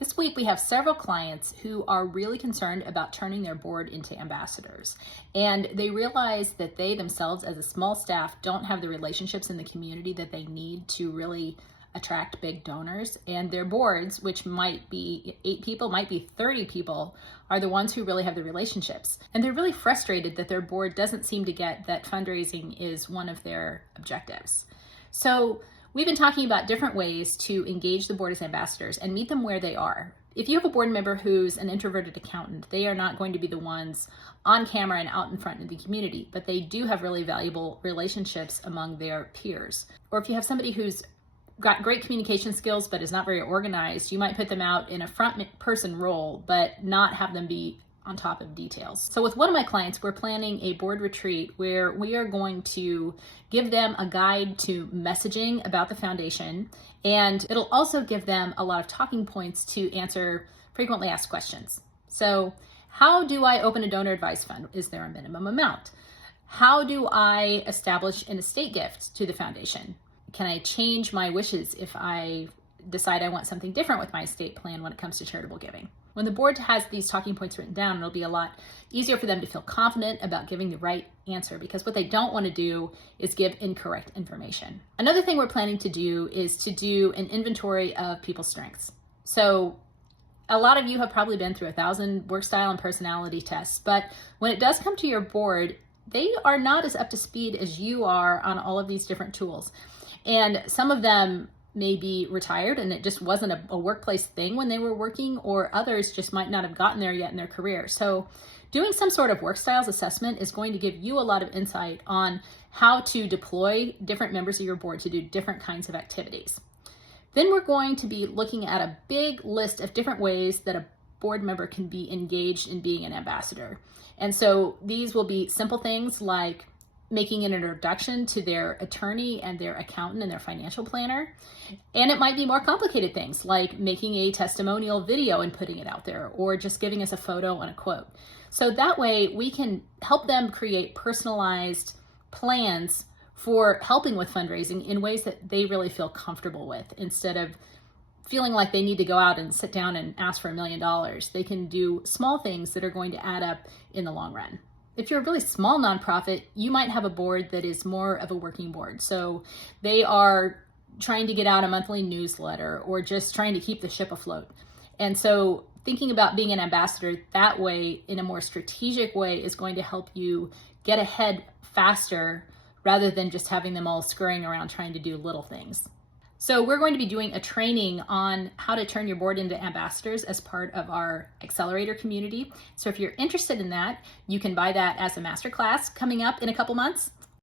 This week, we have several clients who are really concerned about turning their board into ambassadors. And they realize that they themselves, as a small staff, don't have the relationships in the community that they need to really attract big donors. And their boards, which might be 8 people, might be 30 people, are the ones who really have the relationships. And they're really frustrated that their board doesn't seem to get that fundraising is one of their objectives. So we've been talking about different ways to engage the board as ambassadors and meet them where they are. If you have a board member who's an introverted accountant, they are not going to be the ones on camera and out in front of the community, but they do have really valuable relationships among their peers. Or if you have somebody who's got great communication skills but is not very organized, you might put them out in a front person role, but not have them be on top of details. So with one of my clients, we're planning a board retreat where we are going to give them a guide to messaging about the foundation, and it'll also give them a lot of talking points to answer frequently asked questions. So how do I open a donor advised fund? Is there a minimum amount? How do I establish an estate gift to the foundation? Can I change my wishes if I decide I want something different with my estate plan when it comes to charitable giving? When the board has these talking points written down, it'll be a lot easier for them to feel confident about giving the right answer, because what they don't want to do is give incorrect information. Another thing we're planning to do is to do an inventory of people's strengths. So a lot of you have probably been through 1,000 work style and personality tests, but when it does come to your board, they are not as up to speed as you are on all of these different tools. And some of them may be retired and it just wasn't a workplace thing when they were working, or others just might not have gotten there yet in their career. So doing some sort of work styles assessment is going to give you a lot of insight on how to deploy different members of your board to do different kinds of activities. Then we're going to be looking at a big list of different ways that a board member can be engaged in being an ambassador. And so these will be simple things like making an introduction to their attorney and their accountant and their financial planner. And it might be more complicated things like making a testimonial video and putting it out there, or just giving us a photo and a quote. So that way we can help them create personalized plans for helping with fundraising in ways that they really feel comfortable with, instead of feeling like they need to go out and sit down and ask for $1 million. They can do small things that are going to add up in the long run. If you're a really small nonprofit, you might have a board that is more of a working board. So they are trying to get out a monthly newsletter or just trying to keep the ship afloat. And so thinking about being an ambassador that way, in a more strategic way, is going to help you get ahead faster rather than just having them all scurrying around trying to do little things. So we're going to be doing a training on how to turn your board into ambassadors as part of our accelerator community. So if you're interested in that, you can buy that as a masterclass coming up in a couple months.